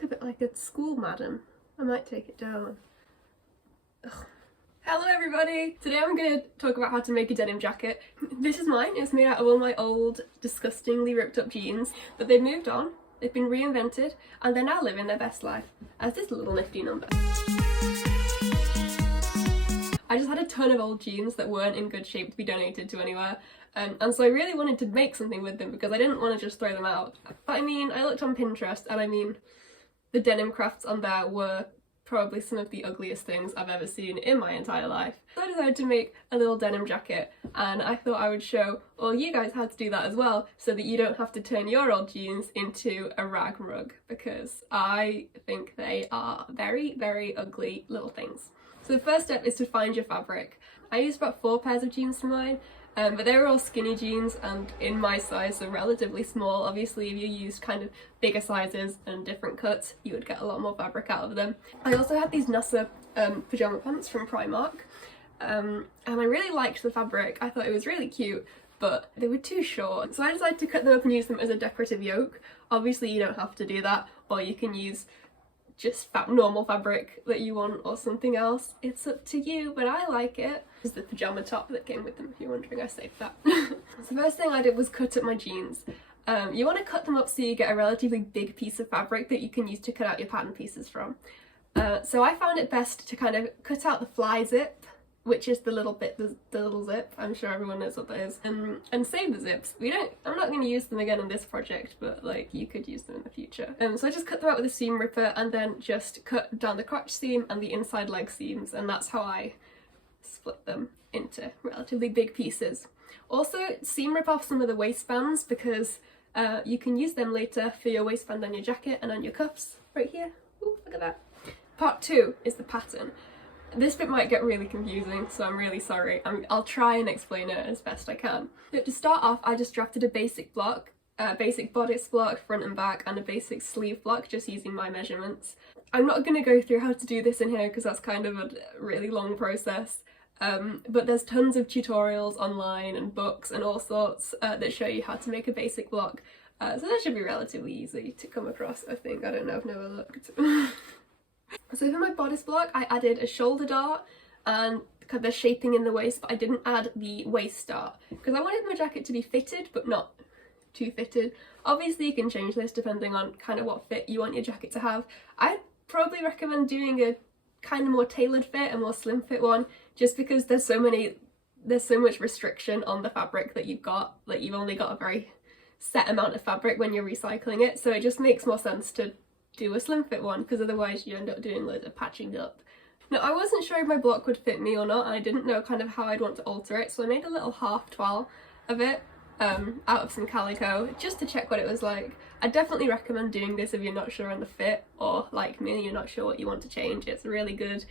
look a bit like a school madam. I might take it down. Ugh. Hello everybody! Today I'm going to talk about how to make a denim jacket. This is mine. It's made out of all my old, disgustingly ripped up jeans, but they've moved on, they've been reinvented, and they're now living their best life as this little nifty number. I just had a ton of old jeans that weren't in good shape to be donated to anywhere, and so I really wanted to make something with them because I didn't want to just throw them out. But I mean, I looked on Pinterest and I mean, the denim crafts on there were probably some of the ugliest things I've ever seen in my entire life. So I decided to make a little denim jacket, and I thought I would show all you guys how to do that as well, so that you don't have to turn your old jeans into a rag rug, because I think they are very, very ugly little things. So the first step is to find your fabric. I used about 4 pairs of jeans for mine, but they were all skinny jeans, and in my size they're relatively small. Obviously if you used kind of bigger sizes and different cuts, you would get a lot more fabric out of them. I also had these NASA pyjama pants from Primark, and I really liked the fabric. I thought it was really cute, but they were too short, so I decided to cut them up and use them as a decorative yoke. Obviously you don't have to do that, or you can use just normal fabric that you want or something else. It's up to you, but I like it. This is the pyjama top that came with them, if you're wondering. I saved that. So the first thing I did was cut up my jeans. You want to cut them up so you get a relatively big piece of fabric that you can use to cut out your pattern pieces from. So I found it best to kind of cut out the fly zip, which is the little bit, the little zip. I'm sure everyone knows what that is. And save the zips. I'm not going to use them again in this project, but like you could use them in the future. So I just cut them out with a seam ripper and then just cut down the crotch seam and the inside leg seams, and that's how I split them into relatively big pieces. Also, seam rip off some of the waistbands, because you can use them later for your waistband on your jacket and on your cuffs right here. Ooh, look at that. Part 2 is the pattern. This bit might get really confusing, so I'm really sorry. I'll try and explain it as best I can. But to start off, I just drafted a basic block, a basic bodice block front and back, and a basic sleeve block, just using my measurements. I'm not going to go through how to do this in here because that's kind of a really long process, but there's tons of tutorials online and books and all sorts that show you how to make a basic block, so that should be relatively easy to come across, I think. I don't know, I've never looked. So for my bodice block, I added a shoulder dart and the shaping in the waist, but I didn't add the waist dart because I wanted my jacket to be fitted but not too fitted. Obviously you can change this depending on kind of what fit you want your jacket to have. I'd probably recommend doing a kind of more tailored fit, a more slim fit one, just because there's so much restriction on the fabric that you've got. Like, you've only got a very set amount of fabric when you're recycling it, so it just makes more sense to do a slim fit one, because otherwise you end up doing loads of patching up. Now, I wasn't sure if my block would fit me or not, and I didn't know kind of how I'd want to alter it, so I made a little half toile of it out of some calico just to check what it was like. I definitely recommend doing this if you're not sure on the fit, or like me, you're not sure what you want to change. It's a really good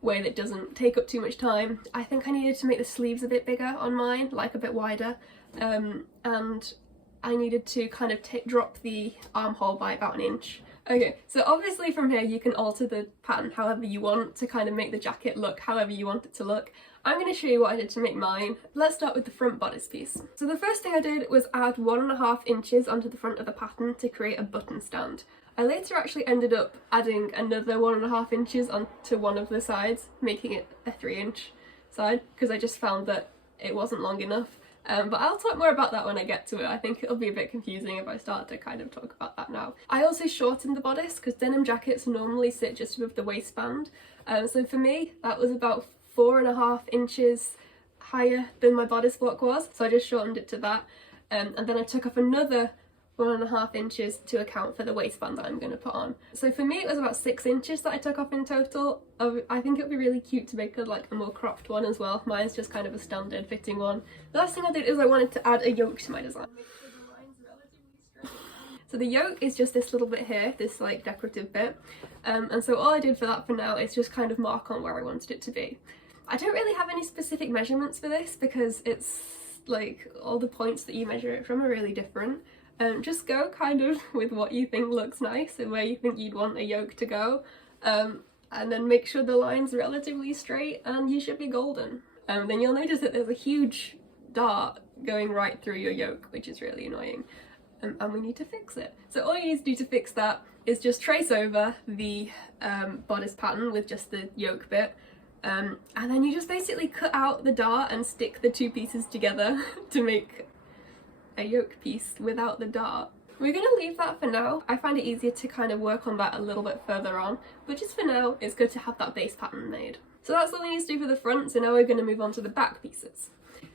way that doesn't take up too much time. I think I needed to make the sleeves a bit bigger on mine, like a bit wider, and I needed to kind of drop the armhole by about 1 inch. Okay, so obviously from here you can alter the pattern however you want to kind of make the jacket look however you want it to look. I'm going to show you what I did to make mine. Let's start with the front bodice piece. So the first thing I did was add 1.5 inches onto the front of the pattern to create a button stand. I later actually ended up adding another 1.5 inches onto one of the sides, making it a 3-inch side, because I just found that it wasn't long enough. But I'll talk more about that when I get to it. I think it'll be a bit confusing if I start to kind of talk about that now. I also shortened the bodice because denim jackets normally sit just above the waistband. So for me, that was about 4.5 inches higher than my bodice block was. So I just shortened it to that. And then I took off another 1.5 inches to account for the waistband that I'm going to put on. So for me it was about 6 inches that I took off in total. I think it would be really cute to make a more cropped one as well. Mine's just kind of a standard fitting one. The last thing I did is I wanted to add a yoke to my design. So the yoke is just this little bit here, this like decorative bit, and so all I did for that for now is just kind of mark on where I wanted it to be. I don't really have any specific measurements for this because it's like all the points that you measure it from are really different. Just go kind of with what you think looks nice and where you think you'd want a yoke to go, and then make sure the line's relatively straight and you should be golden. Then you'll notice that there's a huge dart going right through your yoke, which is really annoying. and we need to fix it. So all you need to do to fix that is just trace over the bodice pattern with just the yoke bit, and then you just basically cut out the dart and stick the two pieces together to make a yoke piece without the dart. We're going to leave that for now. I find it easier to kind of work on that a little bit further on, but just for now it's good to have that base pattern made. So that's all we need to do for the front, so now we're going to move on to the back pieces.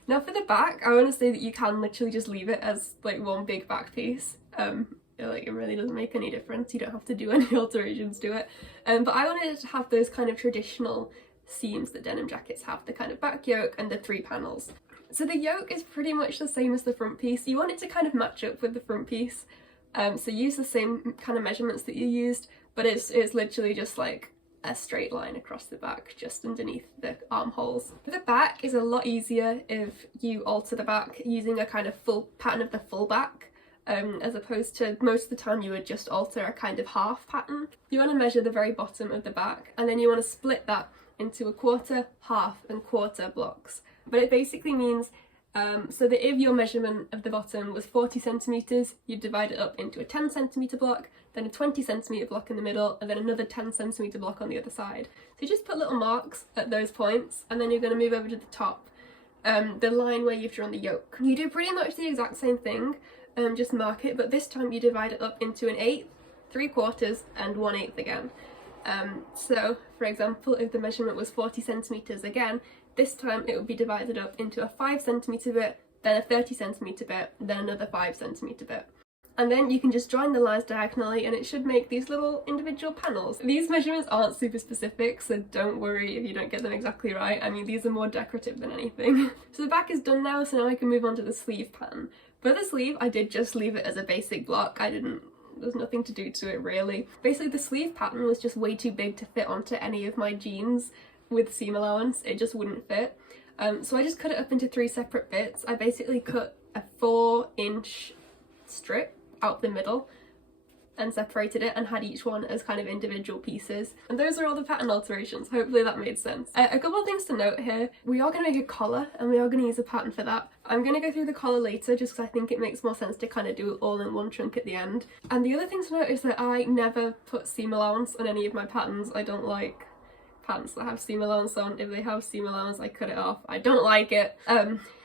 Now for the back, I want to say that you can literally just leave it as like one big back piece. Like it really doesn't make any difference, you don't have to do any alterations to it. But I wanted to have those kind of traditional seams that denim jackets have, the kind of back yoke and the 3 panels. So the yoke is pretty much the same as the front piece. You want it to kind of match up with the front piece, so use the same kind of measurements that you used, but it's literally just like a straight line across the back, just underneath the armholes. For the back is a lot easier if you alter the back using a kind of full pattern of the full back, as opposed to most of the time you would just alter a kind of half pattern. You want to measure the very bottom of the back, and then you want to split that into a quarter, half and quarter blocks. But it basically means so that if your measurement of the bottom was 40 centimetres, you'd divide it up into a 10 centimetre block, then a 20 centimetre block in the middle, and then another 10 centimetre block on the other side. So you just put little marks at those points, and then you're going to move over to the top, the line where you've drawn the yoke. You do pretty much the exact same thing, just mark it, but this time you divide it up into an 1/8, 3/4 and 1/8 again. So for example, if the measurement was 40 centimetres again, this time it would be divided up into a 5 centimetre bit, then a 30 centimetre bit, then another 5 centimetre bit. And then you can just join the lines diagonally and it should make these little individual panels. These measurements aren't super specific, so don't worry if you don't get them exactly right. I mean, these are more decorative than anything. So the back is done now, so now I can move on to the sleeve pattern. For the sleeve, I did just leave it as a basic block. There's nothing to do to it really. Basically the sleeve pattern was just way too big to fit onto any of my jeans with seam allowance. It just wouldn't fit. So I just cut it up into 3 separate bits. I basically cut a 4-inch strip out the middle and separated it and had each one as kind of individual pieces. And those are all the pattern alterations. Hopefully that made sense. A couple of things to note here. We are going to make a collar and we are going to use a pattern for that. I'm going to go through the collar later just because I think it makes more sense to kind of do it all in one chunk at the end. And the other thing to note is that I never put seam allowance on any of my patterns. I don't like patterns that have seam allowance on. If they have seam allowance, I cut it off. I don't like it.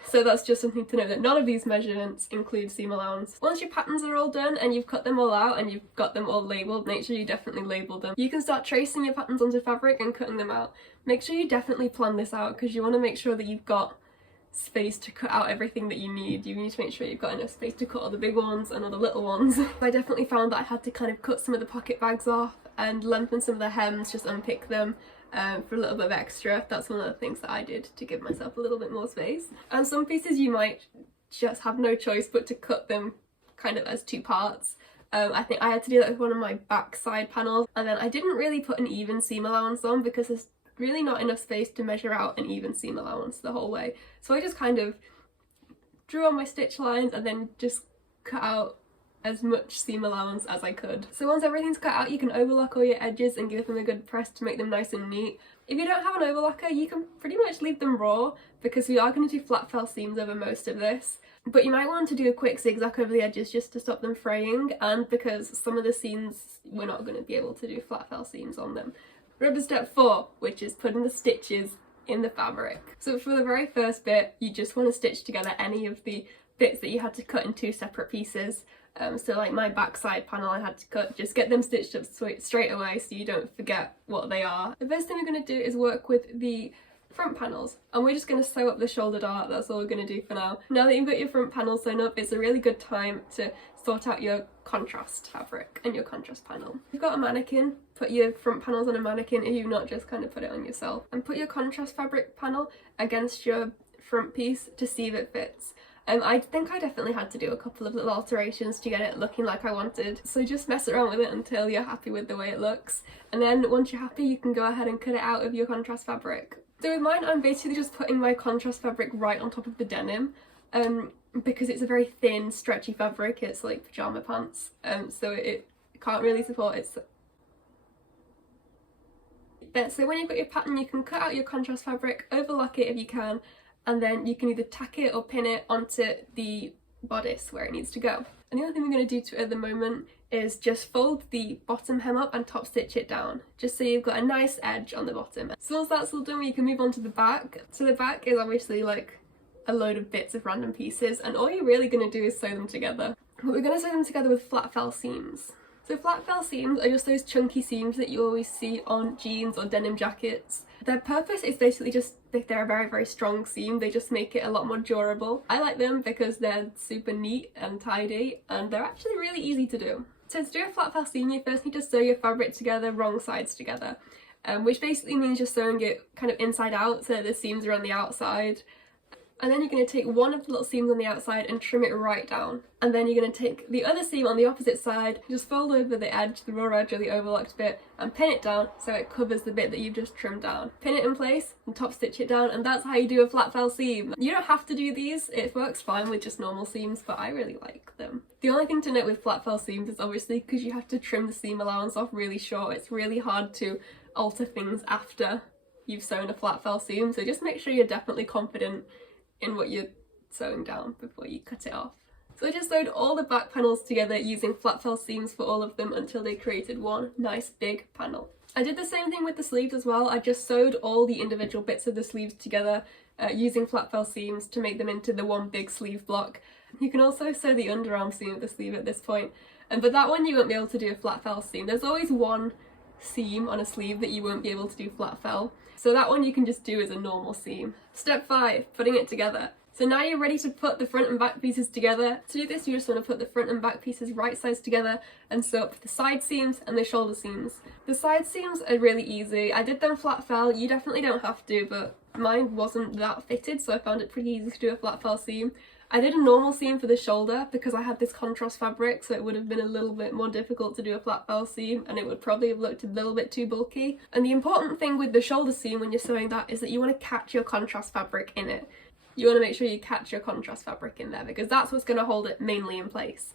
So that's just something to know, that none of these measurements include seam allowance. Once your patterns are all done and you've cut them all out and you've got them all labelled, make sure you definitely label them. You can start tracing your patterns onto fabric and cutting them out. Make sure you definitely plan this out because you want to make sure that you've got space to cut out everything that you need. You need to make sure you've got enough space to cut all the big ones and all the little ones. I definitely found that I had to kind of cut some of the pocket bags off and lengthen some of the hems, just unpick them. For a little bit of extra. That's one of the things that I did to give myself a little bit more space. And some pieces you might just have no choice but to cut them kind of as 2 parts. I think I had to do that with one of my backside panels, and then I didn't really put an even seam allowance on because there's really not enough space to measure out an even seam allowance the whole way. So I just kind of drew on my stitch lines and then just cut out as much seam allowance as I could. So once everything's cut out, you can overlock all your edges and give them a good press to make them nice and neat. If you don't have an overlocker, you can pretty much leave them raw because we are going to do Flatfell seams over most of this. But you might want to do a quick zigzag over the edges just to stop them fraying, and because some of the seams we're not going to be able to do Flatfell seams on them. We're up to step 4, which is putting the stitches in the fabric. So for the very first bit, you just want to stitch together any of the bits that you had to cut in 2 separate pieces. So like my backside panel I had to cut, just get them stitched up straight away so you don't forget what they are. The first thing we're going to do is work with the front panels, and we're just going to sew up the shoulder dart. That's all we're going to do for now. Now that you've got your front panel sewn up, it's a really good time to sort out your contrast fabric and your contrast panel. If you've got a mannequin, put your front panels on a mannequin. If you've not, just kind of put it on yourself. And put your contrast fabric panel against your front piece to see if it fits. I think I definitely had to do a couple of little alterations to get it looking like I wanted. So just mess around with it until you're happy with the way it looks. And then once you're happy, you can go ahead and cut it out of your contrast fabric. So with mine, I'm basically just putting my contrast fabric right on top of the denim. Because it's a very thin, stretchy fabric. It's like pyjama pants. So it can't really support it. So when you've got your pattern, you can cut out your contrast fabric, overlock it if you can, and then you can either tack it or pin it onto the bodice where it needs to go. And the only thing we're going to do to it at the moment is just fold the bottom hem up and top stitch it down, just so you've got a nice edge on the bottom. So once that's all done, you can move on to the back. So the back is obviously like a load of bits of random pieces, and all you're really going to do is sew them together. But we're going to sew them together with Flatfell seams. So Flatfell seams are just those chunky seams that you always see on jeans or denim jackets. Their purpose is basically just they're a very, very strong seam. They just make it a lot more durable. I like them because they're super neat and tidy, and they're actually really easy to do. So to do a Flatfell seam, you first need to sew your fabric together, wrong sides together, which basically means you're sewing it kind of inside out so the seams are on the outside. And then you're going to take one of the little seams on the outside and trim it right down. And then you're going to take the other seam on the opposite side, just fold over the edge, the raw edge or the overlocked bit, and pin it down so it covers the bit that you've just trimmed down. Pin it in place and top stitch it down, and that's how you do a Flatfell seam. You don't have to do these, it works fine with just normal seams, but I really like them. The only thing to note with Flatfell seams is obviously because you have to trim the seam allowance off really short, it's really hard to alter things after you've sewn a Flatfell seam, so just make sure you're definitely confident in what you're sewing down before you cut it off. So I just sewed all the back panels together using Flatfell seams for all of them until they created one nice big panel. I did the same thing with the sleeves as well. I just sewed all the individual bits of the sleeves together using Flatfell seams to make them into the one big sleeve block. You can also sew the underarm seam of the sleeve at this point, but that one you won't be able to do a Flatfell seam. There's always one seam on a sleeve that you won't be able to do Flatfell, so that one you can just do as a normal seam. Step 5, putting it together. So now you're ready to put the front and back pieces together. To do this, you just want to put the front and back pieces right sides together and sew up the side seams and the shoulder seams. The side seams are really easy. I did them Flatfell. You definitely don't have to, but mine wasn't that fitted, so I found it pretty easy to do a Flatfell seam. I did a normal seam for the shoulder because I had this contrast fabric, so it would have been a little bit more difficult to do a Flatfell seam, and it would probably have looked a little bit too bulky. And the important thing with the shoulder seam when you're sewing that is that you want to catch your contrast fabric in it. You want to make sure you catch your contrast fabric in there because that's what's going to hold it mainly in place.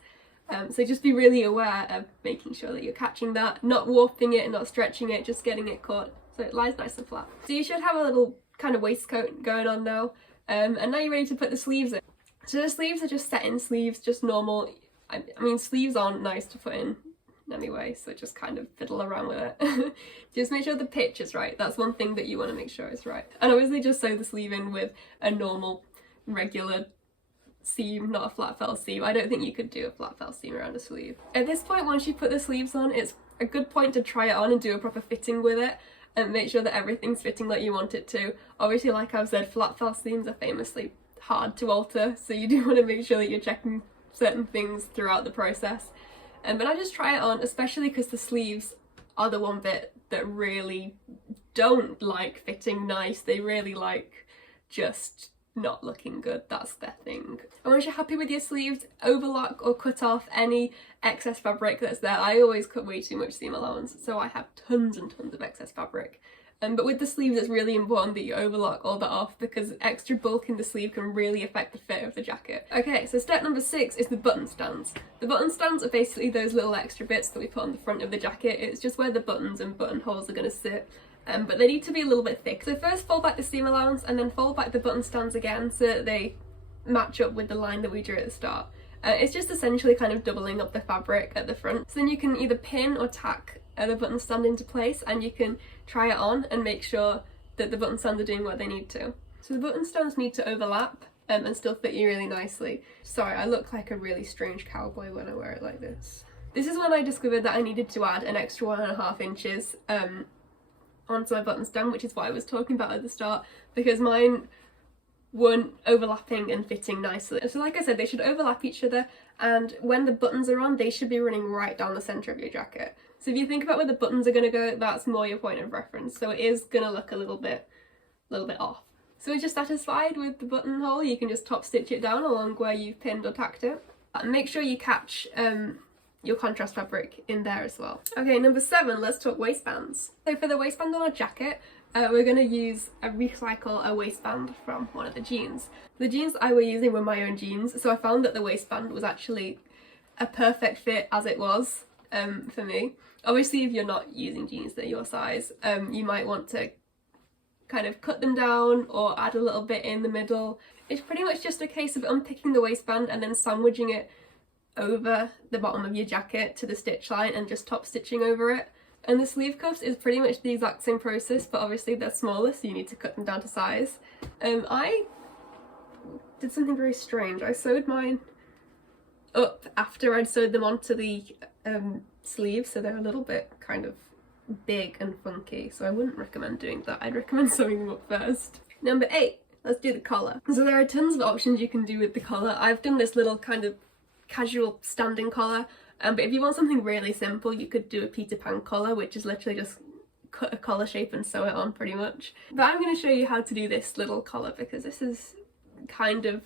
So just be really aware of making sure that you're catching that, not warping it, not stretching it, just getting it caught so it lies nice and flat. So you should have a little kind of waistcoat going on now, and now you're ready to put the sleeves in. So the sleeves are just set-in sleeves, just normal. I mean, sleeves aren't nice to put in anyway, so just kind of fiddle around with it. Just make sure the pitch is right. That's one thing that you want to make sure is right. And obviously just sew the sleeve in with a normal, regular seam, not a Flatfell seam. I don't think you could do a Flatfell seam around a sleeve. At this point, once you put the sleeves on, it's a good point to try it on and do a proper fitting with it and make sure that everything's fitting like you want it to. Obviously, like I've said, Flatfell seams are famously hard to alter, so you do want to make sure that you're checking certain things throughout the process. But I just try it on, especially because the sleeves are the one bit that really don't like fitting nice. They really like just not looking good. That's their thing. And once you're happy with your sleeves, overlock or cut off any excess fabric that's there. I always cut way too much seam allowance, so I have tons and tons of excess fabric. But with the sleeves, it's really important that you overlock all that off because extra bulk in the sleeve can really affect the fit of the jacket. Okay, so step number 6 is the button stands. The button stands are basically those little extra bits that we put on the front of the jacket. It's just where the buttons and buttonholes are going to sit. But they need to be a little bit thick. So first fold back the seam allowance and then fold back the button stands again so that they match up with the line that we drew at the start. It's just essentially kind of doubling up the fabric at the front. So then you can either pin or tack the button stand into place, and you can try it on and make sure that the button stands are doing what they need to. So the button stands need to overlap and still fit you really nicely. Sorry, I look like a really strange cowboy when I wear it like this. This is when I discovered that I needed to add an extra 1.5 inches onto my button stand, which is what I was talking about at the start, because mine weren't overlapping and fitting nicely. So like I said, they should overlap each other, and when the buttons are on, they should be running right down the centre of your jacket. So if you think about where the buttons are going to go, that's more your point of reference. So it is going to look a little bit off. So once you're satisfied with the buttonhole, you can just top stitch it down along where you've pinned or tacked it. And make sure you catch your contrast fabric in there as well. Okay, number 7, let's talk waistbands. So for the waistband on our jacket, we're going to use recycle a waistband from one of the jeans. The jeans I were using were my own jeans, so I found that the waistband was actually a perfect fit as it was for me. Obviously, if you're not using jeans that are your size, you might want to kind of cut them down or add a little bit in the middle. It's pretty much just a case of unpicking the waistband and then sandwiching it over the bottom of your jacket to the stitch line and just top stitching over it. And the sleeve cuffs is pretty much the exact same process, but obviously they're smaller, so you need to cut them down to size. I did something very strange. I sewed mine up after I'd sewed them onto the sleeves, so they're a little bit kind of big and funky, so I wouldn't recommend doing that. I'd recommend sewing them up first. Number 8, let's do the collar. So there are tons of options you can do with the collar. I've done this little kind of casual standing collar, but if you want something really simple, you could do a Peter Pan collar, which is literally just cut a collar shape and sew it on pretty much. But I'm going to show you how to do this little collar because this is kind of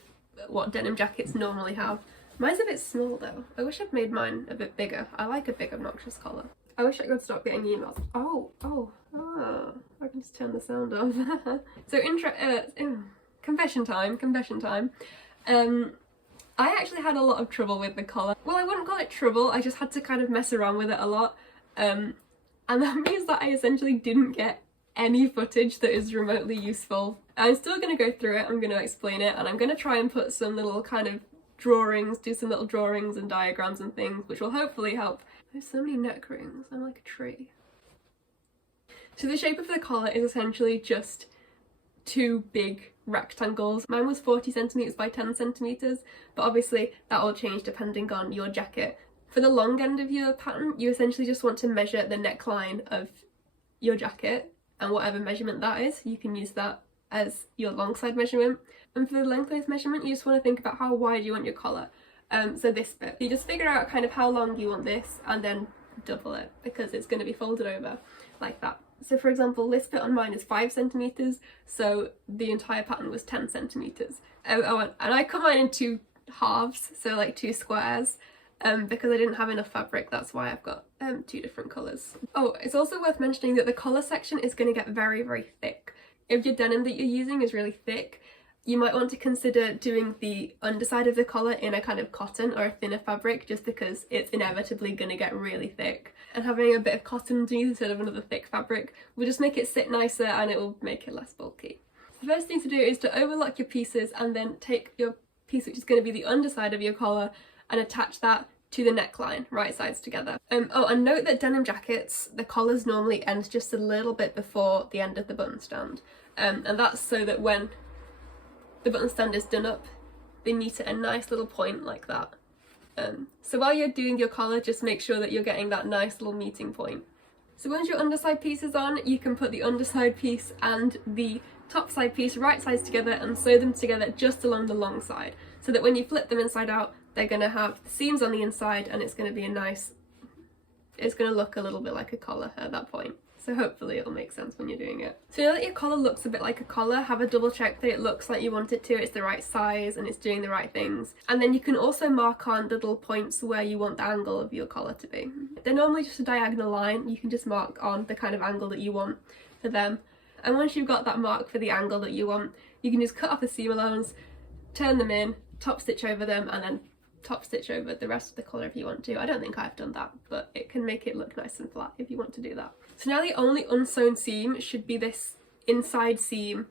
what denim jackets normally have. Mine's a bit small though. I wish I'd made mine a bit bigger. I like a big obnoxious collar. I wish I could stop getting emails. I can just turn the sound off. So confession time. I actually had a lot of trouble with the collar. Well, I wouldn't call it trouble, I just had to kind of mess around with it a lot. And that means that I essentially didn't get any footage that is remotely useful. I'm still going to go through it, I'm going to explain it, and I'm going to try and put some little kind of drawings, do some little drawings and diagrams and things, which will hopefully help. There's so many neck rings, I'm like a tree. So the shape of the collar is essentially just 2 big rectangles. Mine was 40 centimeters by 10 centimeters, but obviously that will change depending on your jacket. For the long end of your pattern, you essentially just want to measure the neckline of your jacket, and whatever measurement that is, you can use that as your long side measurement. And for the lengthwise measurement, you just want to think about how wide you want your collar. So this bit, you just figure out kind of how long you want this and then double it because it's going to be folded over like that. So for example, this bit on mine is 5 centimeters, so the entire pattern was 10 centimeters. And I cut mine in 2 halves, so like 2 squares, because I didn't have enough fabric. That's why I've got 2 different colours. Oh, it's also worth mentioning that the collar section is going to get very, very thick. If your denim that you're using is really thick, you might want to consider doing the underside of the collar in a kind of cotton or a thinner fabric, just because it's inevitably going to get really thick. And having a bit of cotton underneath instead of another thick fabric will just make it sit nicer and it will make it less bulky. The first thing to do is to overlock your pieces and then take your piece, which is going to be the underside of your collar, and attach that to the neckline, right sides together. Oh, and note that denim jackets, the collars normally end just a little bit before the end of the button stand. And that's so that when the button stand is done up, they meet at a nice little point like that. So while you're doing your collar, just make sure that you're getting that nice little meeting point. So once your underside piece is on, you can put the underside piece and the top side piece right sides together and sew them together just along the long side, so that when you flip them inside out, they're going to have the seams on the inside and it's going to be it's going to look a little bit like a collar at that point. So hopefully it'll make sense when you're doing it. So now that your collar looks a bit like a collar, have a double check that it looks like you want it to, it's the right size and it's doing the right things. And then you can also mark on the little points where you want the angle of your collar to be. They're normally just a diagonal line, you can just mark on the kind of angle that you want for them. And once you've got that mark for the angle that you want, you can just cut off the seam allowance, turn them in, top stitch over them, and then top stitch over the rest of the collar if you want to. I don't think I've done that, but it can make it look nice and flat if you want to do that. So now the only unsewn seam should be this inside seam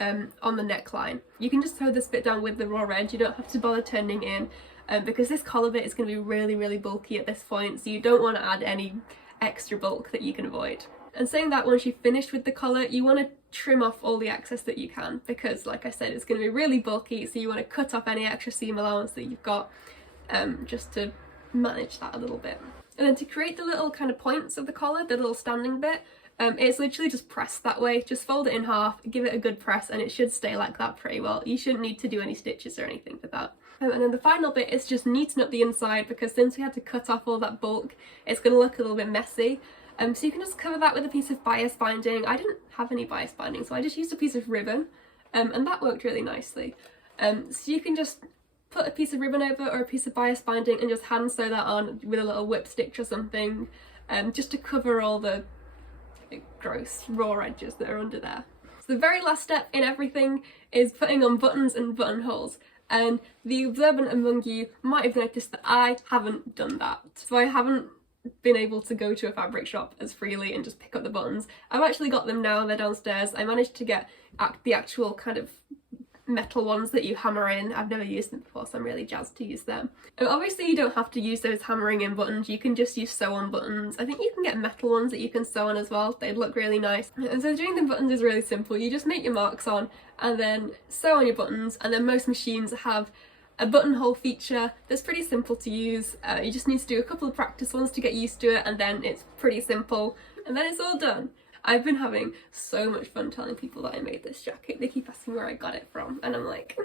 on the neckline. You can just sew this bit down with the raw edge, you don't have to bother turning in, because this collar bit is going to be really, really bulky at this point, so you don't want to add any extra bulk that you can avoid. And saying that, once you've finished with the collar, you want to trim off all the excess that you can, because like I said, it's going to be really bulky, so you want to cut off any extra seam allowance that you've got, just to manage that a little bit. And then to create the little kind of points of the collar, the little standing bit, it's literally just pressed that way. Just fold it in half, give it a good press, and it should stay like that pretty well. You shouldn't need to do any stitches or anything for that. And then the final bit is just neaten up the inside, because since we had to cut off all that bulk, it's going to look a little bit messy. So you can just cover that with a piece of bias binding. I didn't have any bias binding, so I just used a piece of ribbon, and that worked really nicely. So you can just put a piece of ribbon over or a piece of bias binding and just hand sew that on with a little whip stitch or something, just to cover all the gross raw edges that are under there. So the very last step in everything is putting on buttons and buttonholes. And the observant among you might have noticed that I haven't done that. So I haven't been able to go to a fabric shop as freely and just pick up the buttons. I've actually got them now, they're downstairs. I managed to get the actual kind of metal ones that you hammer in. I've never used them before, so I'm really jazzed to use them. And obviously you don't have to use those hammering in buttons, you can just use sew on buttons. I think you can get metal ones that you can sew on as well, they'd look really nice. And so doing the buttons is really simple. You just make your marks on and then sew on your buttons, and then most machines have a buttonhole feature that's pretty simple to use. You just need to do a couple of practice ones to get used to it, and then it's pretty simple, and then it's all done. I've been having so much fun telling people that I made this jacket. They keep asking where I got it from, and I'm like...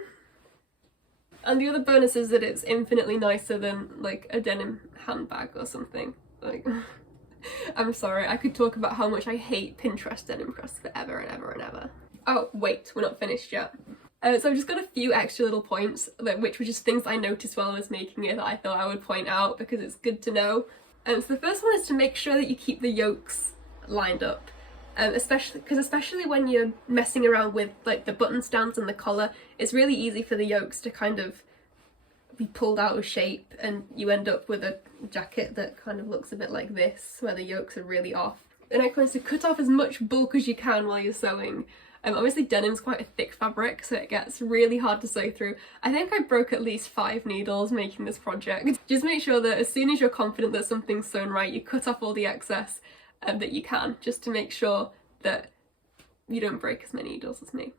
And the other bonus is that it's infinitely nicer than like a denim handbag or something. Like, I'm sorry, I could talk about how much I hate Pinterest denim crust forever and ever and ever. Oh wait, we're not finished yet. So I've just got a few extra little points, which were just things I noticed while I was making it that I thought I would point out because it's good to know. So the first one is to make sure that you keep the yokes lined up. Especially when you're messing around with like the button stands and the collar, it's really easy for the yokes to kind of be pulled out of shape, and you end up with a jacket that kind of looks a bit like this, where the yokes are really off. And I kind of cut off as much bulk as you can while you're sewing. Obviously denim's quite a thick fabric, so it gets really hard to sew through. I think I broke at least 5 needles making this project. Just make sure that as soon as you're confident that something's sewn right, you cut off all the excess that you can, just to make sure that you don't break as many needles as me.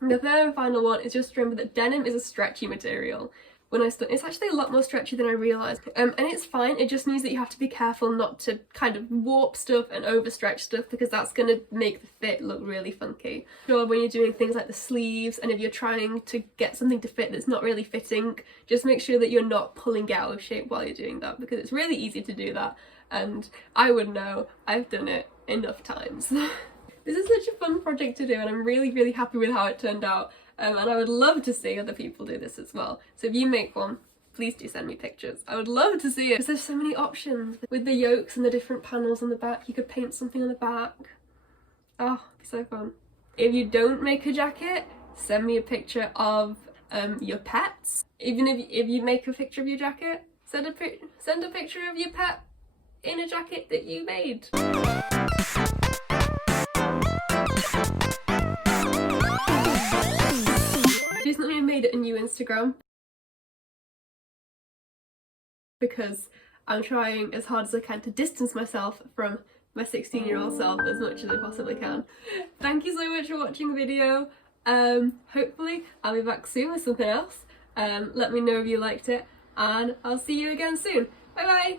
And the third and final one is just remember that denim is a stretchy material. It's actually a lot more stretchy than I realised, and it's fine. It just means that you have to be careful not to kind of warp stuff and overstretch stuff, because that's going to make the fit look really funky. Sure, when you're doing things like the sleeves, and if you're trying to get something to fit that's not really fitting, just make sure that you're not pulling it out of shape while you're doing that, because it's really easy to do that, and I would know. I've done it enough times. This is such a fun project to do, and I'm really, really happy with how it turned out. And I would love to see other people do this as well. So if you make one, please do send me pictures. I would love to see it, because there's so many options. With the yokes and the different panels on the back, you could paint something on the back. Oh, it'd be so fun. If you don't make a jacket, send me a picture of your pets. Even if you make a picture of your jacket, send a picture of your pet in a jacket that you made. Recently I made a new Instagram because I'm trying as hard as I can to distance myself from my 16-year-old self as much as I possibly can. Thank you so much for watching the video. Hopefully I'll be back soon with something else. Let me know if you liked it, and I'll see you again soon. Bye bye!